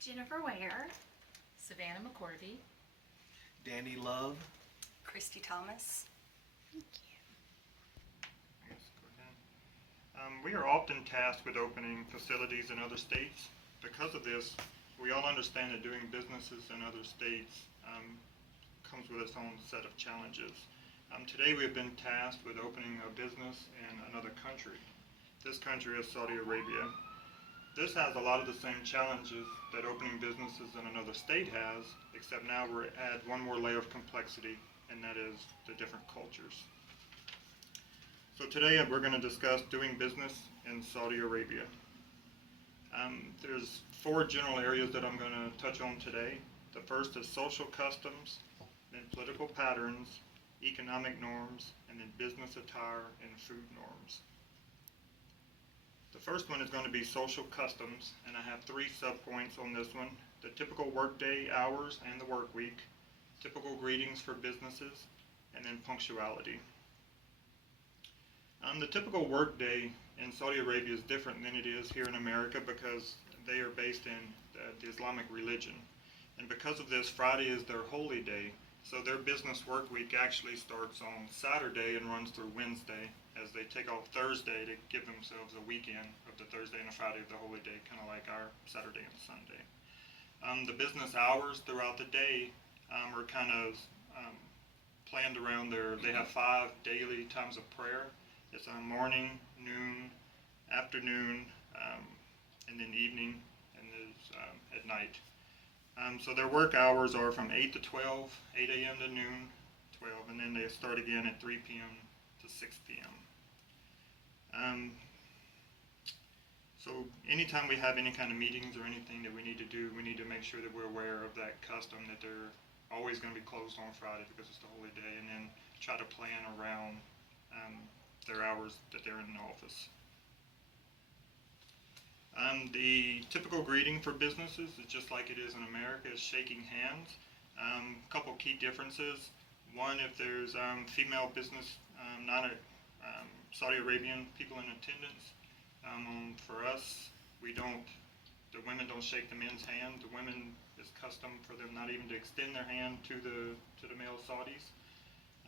Jennifer Ware, Savannah McCorvey. Danny Love. Christy Thomas. thank you. Yes, go ahead. We are often tasked with opening facilities in other states. Because of this, we all understand that doing businesses in other states comes with its own set of challenges. Today we have been tasked with opening a business in another country. This country is Saudi Arabia. This has a lot of the same challenges that opening businesses in another state has, except now we're add one more layer of complexity, and that is the different cultures. So today we're going to discuss doing business in Saudi Arabia. There's four general areas that I'm going to touch on today. The first is social customs, then political patterns, economic norms, and then business attire and food norms. The first one is going to be social customs, and I have three subpoints on this one. The typical workday hours and the work week, typical greetings for businesses, and then punctuality. The typical workday in Saudi Arabia is different than it is here in America because they are based in the Islamic religion. And because of this, Friday is their holy day. So their business work week actually starts on Saturday and runs through Wednesday, as they take off Thursday to give themselves a weekend of the Thursday and the Friday of the holy day, kind of like our Saturday and Sunday. The business hours throughout the day are kind of planned around they have 5 daily times of prayer. It's morning, noon, afternoon, and then evening, and there's at night. So their work hours are from 8 to 12, 8 a.m. to noon, 12, and then they start again at 3 p.m. to 6 p.m. So anytime we have any kind of meetings or anything that we need to do, we need to make sure that we're aware of that custom, that they're always going to be closed on Friday because it's the holy day, and then try to plan around their hours that they're in the office. The typical greeting for businesses is just like it is in America, is shaking hands. A couple key differences. One, if there's female business, Saudi Arabian people in attendance, for us, the women don't shake the men's hand. The women, it's custom for them not even to extend their hand to the male Saudis.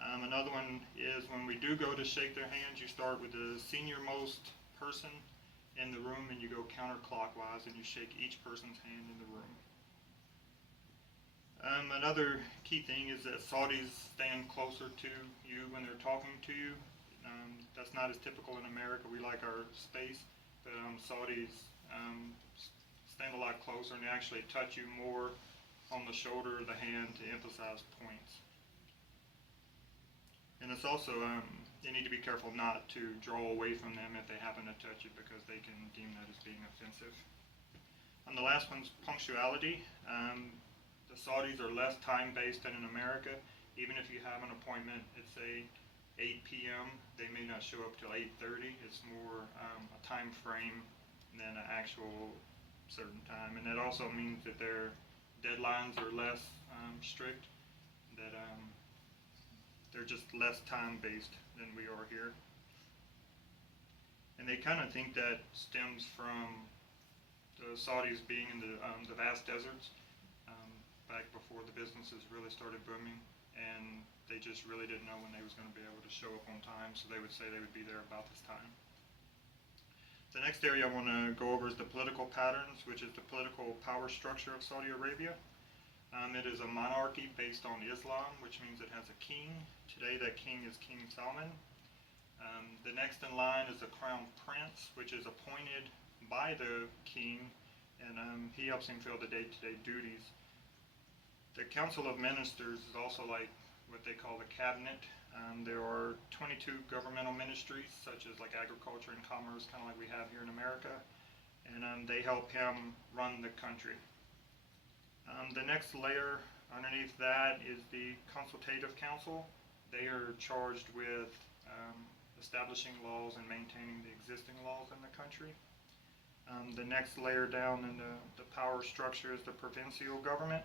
Another one is when we do go to shake their hands, you start with the senior most person in the room and you go counterclockwise and you shake each person's hand in the room. Another key thing is that Saudis stand closer to you when they're talking to you. That's not as typical in America. We like our space, but Saudis stand a lot closer and they actually touch you more on the shoulder or the hand to emphasize points. And it's also, you need to be careful not to draw away from them if they happen to touch you because they can deem that as being offensive. And the last one's punctuality. The Saudis are less time-based than in America. Even if you have an appointment at, say, 8 p.m., they may not show up till 8:30. It's more a time frame than an actual certain time. And that also means that their deadlines are less strict, that they're just less time-based than we are here. And they kind of think that stems from the Saudis being in the vast deserts back before the businesses really started booming, and they just really didn't know when they was going to be able to show up on time, so they would say they would be there about this time. The next area I want to go over is the political patterns, which is the political power structure of Saudi Arabia. It is a monarchy based on Islam, which means it has a king. Today that king is King Salman. The next in line is the crown prince, which is appointed by the king, and he helps him fill the day-to-day duties. The Council of Ministers is also like what they call the cabinet. There are 22 governmental ministries, such as like agriculture and commerce, kind of like we have here in America, and they help him run the country. The next layer underneath that is the Consultative Council. They are charged with establishing laws and maintaining the existing laws in the country. The next layer down in the power structure is the provincial government.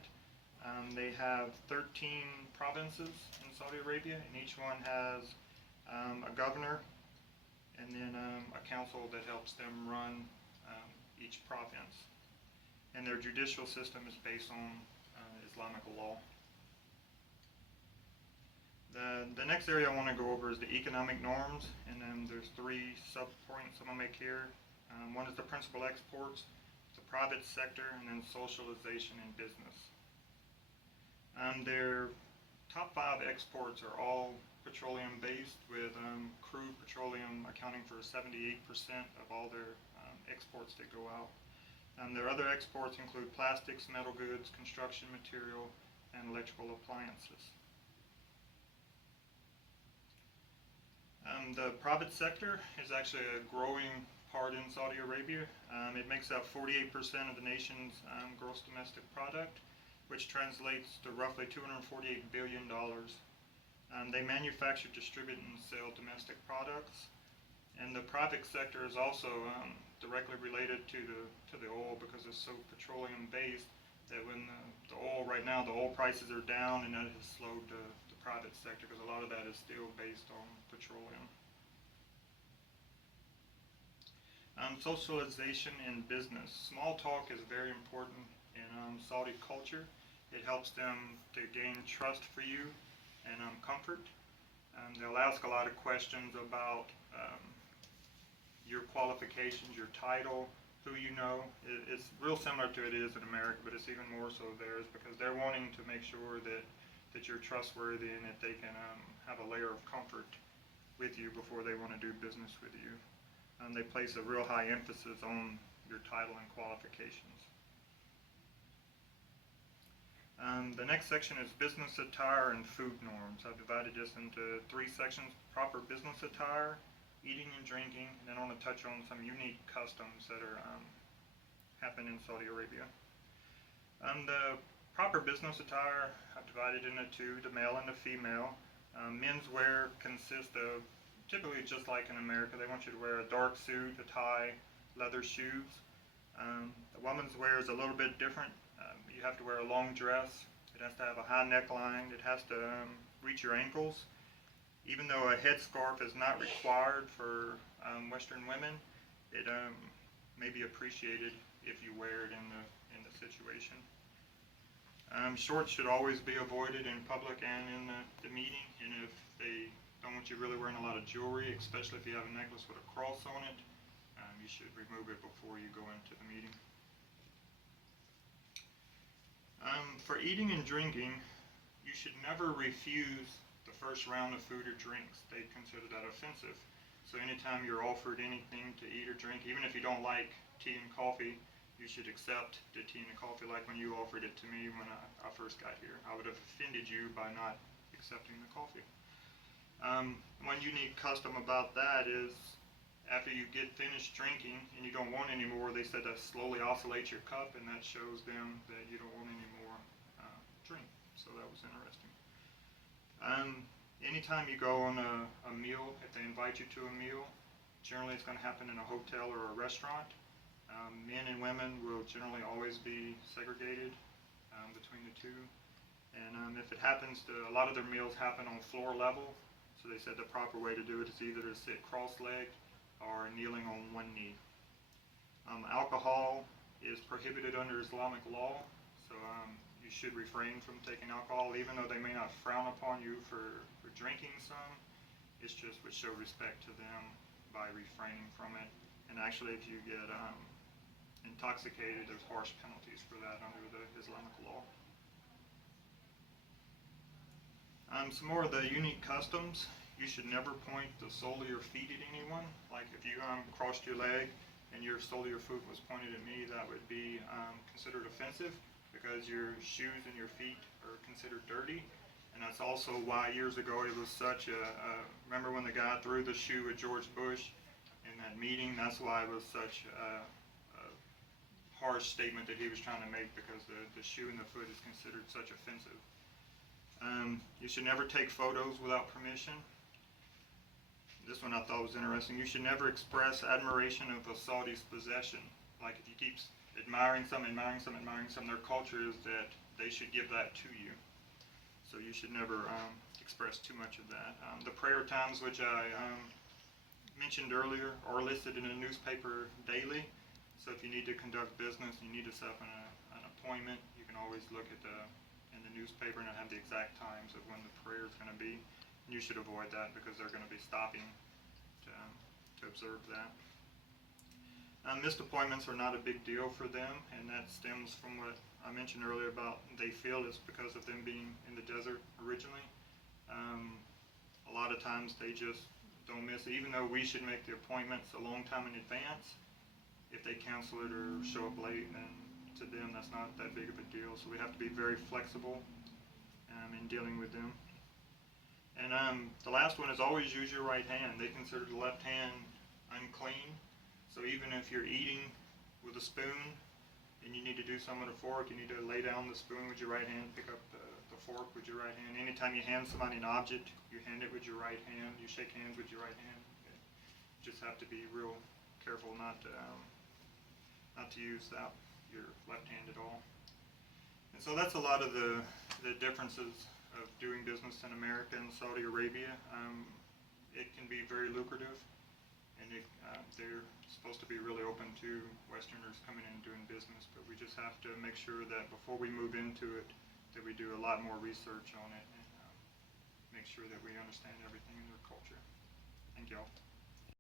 They have 13 provinces in Saudi Arabia, and each one has a governor and then a council that helps them run each province. and their judicial system is based on Islamic law. The next area I want to go over is the economic norms, and then there's 3 sub-points I'm going to make here. One is the principal exports, the private sector, and then socialization in business. Their top 5 exports are all petroleum-based, with crude petroleum accounting for 78% of all their exports that go out. Their other exports include plastics, metal goods, construction material, and electrical appliances. The private sector is actually a growing part in Saudi Arabia. It makes up 48% of the nation's gross domestic product, which translates to roughly $248 billion. They manufacture, distribute, and sell domestic products. And the private sector is also directly related to the oil, because it's so petroleum based that when the oil, right now the oil prices are down, and that has slowed the private sector, because a lot of that is still based on petroleum. Socialization in business. Small talk is very important in Saudi culture. It helps them to gain trust for you and comfort. They'll ask a lot of questions about your qualifications, your title, who you know. It's real similar to it is in America, but it's even more so theirs, because they're wanting to make sure that you're trustworthy and that they can have a layer of comfort with you before they want to do business with you. They place a real high emphasis on your title and qualifications. The next section is business attire and food norms. I've divided this into 3 sections: proper business attire, eating and drinking, and then I want to touch on some unique customs that are happen in Saudi Arabia. The proper business attire I've divided into 2, the male and the female. Men's wear consists of, typically just like in America, they want you to wear a dark suit, a tie, leather shoes. The woman's wear is a little bit different. You have to wear a long dress. It has to have a high neckline. It has to reach your ankles. Even though a headscarf is not required for Western women, it may be appreciated if you wear it in the situation. Shorts should always be avoided in public and in the meeting, and if they don't want you really wearing a lot of jewelry, especially if you have a necklace with a cross on it, you should remove it before you go into the meeting. For eating and drinking, you should never refuse the first round of food or drinks. They consider that offensive. So anytime you're offered anything to eat or drink, even if you don't like tea and coffee, you should accept the tea and the coffee, like when you offered it to me when I first got here. I would have offended you by not accepting the coffee. One unique custom about that is after you get finished drinking and you don't want any more, they said that slowly oscillates your cup, and that shows them that you don't want any more drink. So that was interesting. Anytime you go on a meal, if they invite you to a meal, generally it's going to happen in a hotel or a restaurant. Men and women will generally always be segregated between the two. And if it happens to, a lot of their meals happen on floor level, so they said the proper way to do it is either to sit cross-legged or kneeling on one knee. Alcohol is prohibited under Islamic law, so you should refrain from taking alcohol, even though they may not frown upon you for drinking some. It's just would show respect to them by refraining from it. And actually, if you get intoxicated, there's harsh penalties for that under the Islamic law. Some more of the unique customs. You should never point the sole of your feet at anyone. Like if you crossed your leg and your sole of your foot was pointed at me, that would be considered offensive, because your shoes and your feet are considered dirty. And that's also why years ago it was such a remember when the guy threw the shoe at George Bush in that meeting? That's why it was such a harsh statement that he was trying to make, because the shoe and the foot is considered such offensive. You should never take photos without permission. This one I thought was interesting. You should never express admiration of a Saudi's possession. Like if you keep admiring some, their culture is that they should give that to you. So you should never express too much of that. The prayer times, which I mentioned earlier, are listed in a newspaper daily. So if you need to conduct business, you need to set up an appointment, you can always look at in the newspaper and it'll have the exact times of when the prayer is going to be. You should avoid that because they're going to be stopping to observe that. Missed appointments are not a big deal for them, and that stems from what I mentioned earlier about they feel it's because of them being in the desert originally. A lot of times they just don't miss it, even though we should make the appointments a long time in advance. If they cancel it or show up late, then to them that's not that big of a deal. So we have to be very flexible in dealing with them. And the last one is always use your right hand. They consider the left hand unclean. So even if you're eating with a spoon and you need to do some with a fork, you need to lay down the spoon with your right hand, pick up the fork with your right hand. Anytime you hand somebody an object, you hand it with your right hand. You shake hands with your right hand. You just have to be real careful not to use your left hand at all. And so that's a lot of the differences of doing business in America and Saudi Arabia. It can be very lucrative, and they're supposed to be really open to Westerners coming in and doing business, but we just have to make sure that before we move into it, that we do a lot more research on it and make sure that we understand everything in their culture. Thank you all.